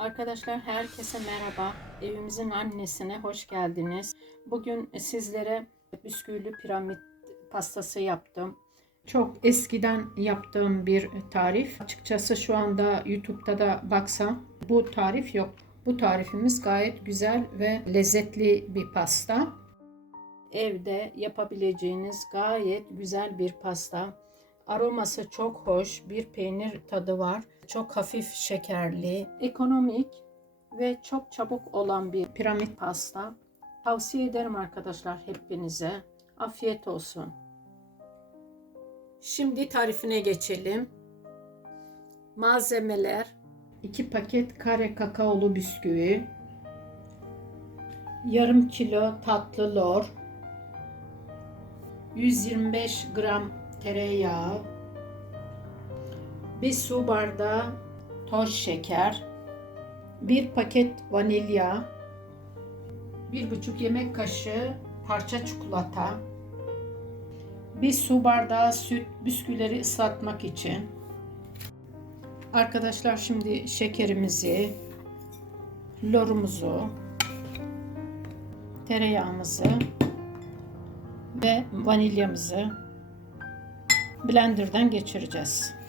Arkadaşlar herkese merhaba. Evimizin annesine hoş geldiniz. Bugün sizlere bisküvili piramit pastası yaptım. Çok eskiden yaptığım bir tarif. Açıkçası şu anda YouTube'da da baksam bu tarif yok. Bu tarifimiz gayet güzel ve lezzetli bir pasta. Evde yapabileceğiniz gayet güzel bir pasta. Aroması çok hoş, bir peynir tadı var. Çok hafif şekerli, ekonomik ve çok çabuk olan bir piramit pasta. Tavsiye ederim arkadaşlar hepinize. Afiyet olsun. Şimdi tarifine geçelim. Malzemeler 2 paket kare kakaolu bisküvi, yarım kilo tatlı lor, 125 gram tereyağı, bir su bardağı toz şeker, bir paket vanilya, bir buçuk yemek kaşığı parça çikolata, bir su bardağı süt bisküvileri ıslatmak için. Arkadaşlar şimdi şekerimizi, lorumuzu, tereyağımızı ve vanilyamızı blenderdan geçireceğiz.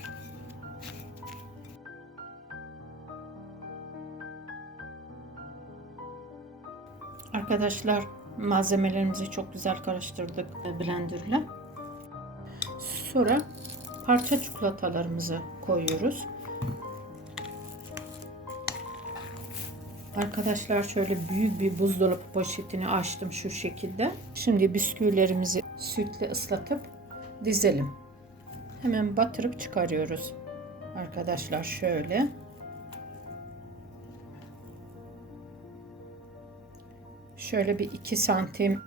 Arkadaşlar malzemelerimizi çok güzel karıştırdık blenderla. Sonra parça çikolatalarımızı koyuyoruz. Arkadaşlar şöyle büyük bir buzdolabı poşetini açtım şu şekilde. Şimdi bisküvilerimizi sütle ıslatıp dizelim. Hemen batırıp çıkarıyoruz. Arkadaşlar şöyle. Şöyle bir 2 santim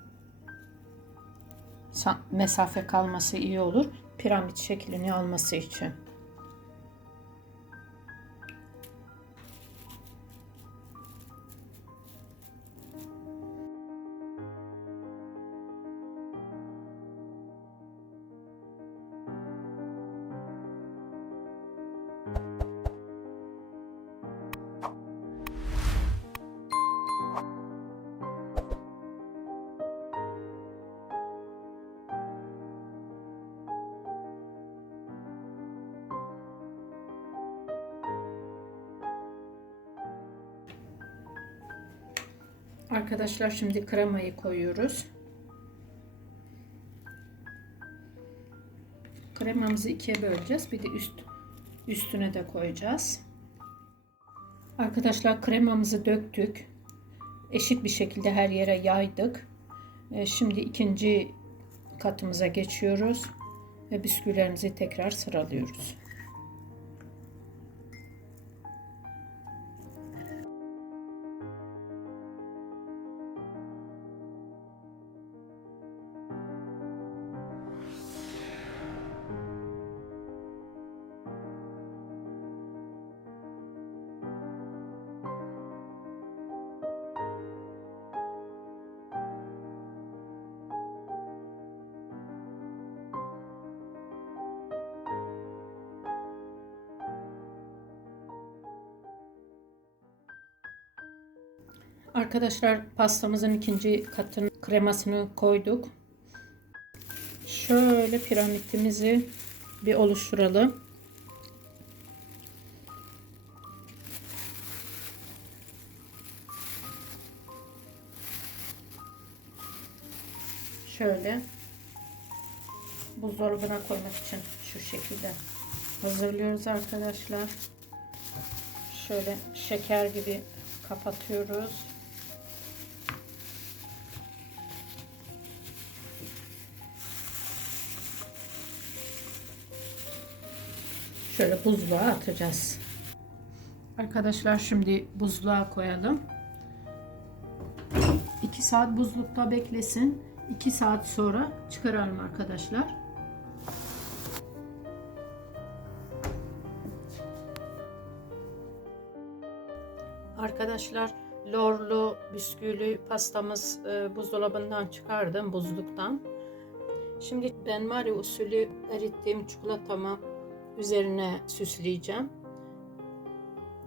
mesafe kalması iyi olur. Piramit şeklini alması için. Arkadaşlar şimdi kremayı koyuyoruz. Kremamızı ikiye böleceğiz. Bir de üst üstüne de koyacağız. Arkadaşlar kremamızı döktük. Eşit bir şekilde her yere yaydık. E, şimdi ikinci katımıza geçiyoruz ve bisküvilerimizi tekrar sıralıyoruz. Arkadaşlar pastamızın ikinci katının kremasını koyduk. Şöyle piramitimizi bir oluşturalım. Şöyle buzdolabına koymak için şu şekilde hazırlıyoruz arkadaşlar. Şöyle şeker gibi kapatıyoruz. Şöyle buzluğa atacağız. Arkadaşlar şimdi buzluğa koyalım. 2 saat buzlukta beklesin. 2 saat sonra çıkaralım arkadaşlar. Arkadaşlar lorlu bisküvili pastamız e, buzdolabından çıkardım buzluktan. Şimdi ben Mari usulü erittiğim çikolatamı üzerine süsleyeceğim.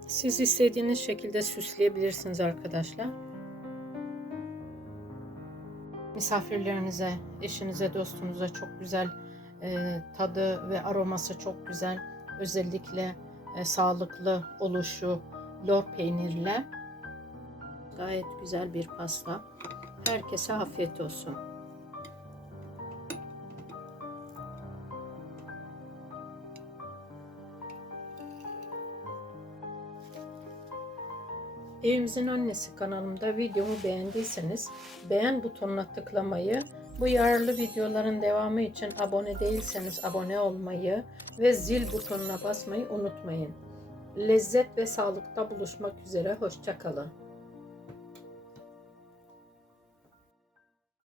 Siz istediğiniz şekilde süsleyebilirsiniz arkadaşlar. Misafirlerinize, eşinize, dostunuza çok güzel e, tadı ve aroması çok güzel. Özellikle e, sağlıklı oluşu lor peynirle gayet güzel bir pasta. Herkese afiyet olsun. Evimizin Annesi kanalımda videomu beğendiyseniz beğen butonuna tıklamayı, bu yararlı videoların devamı için abone değilseniz abone olmayı ve zil butonuna basmayı unutmayın. Lezzet ve sağlıkta buluşmak üzere, hoşçakalın.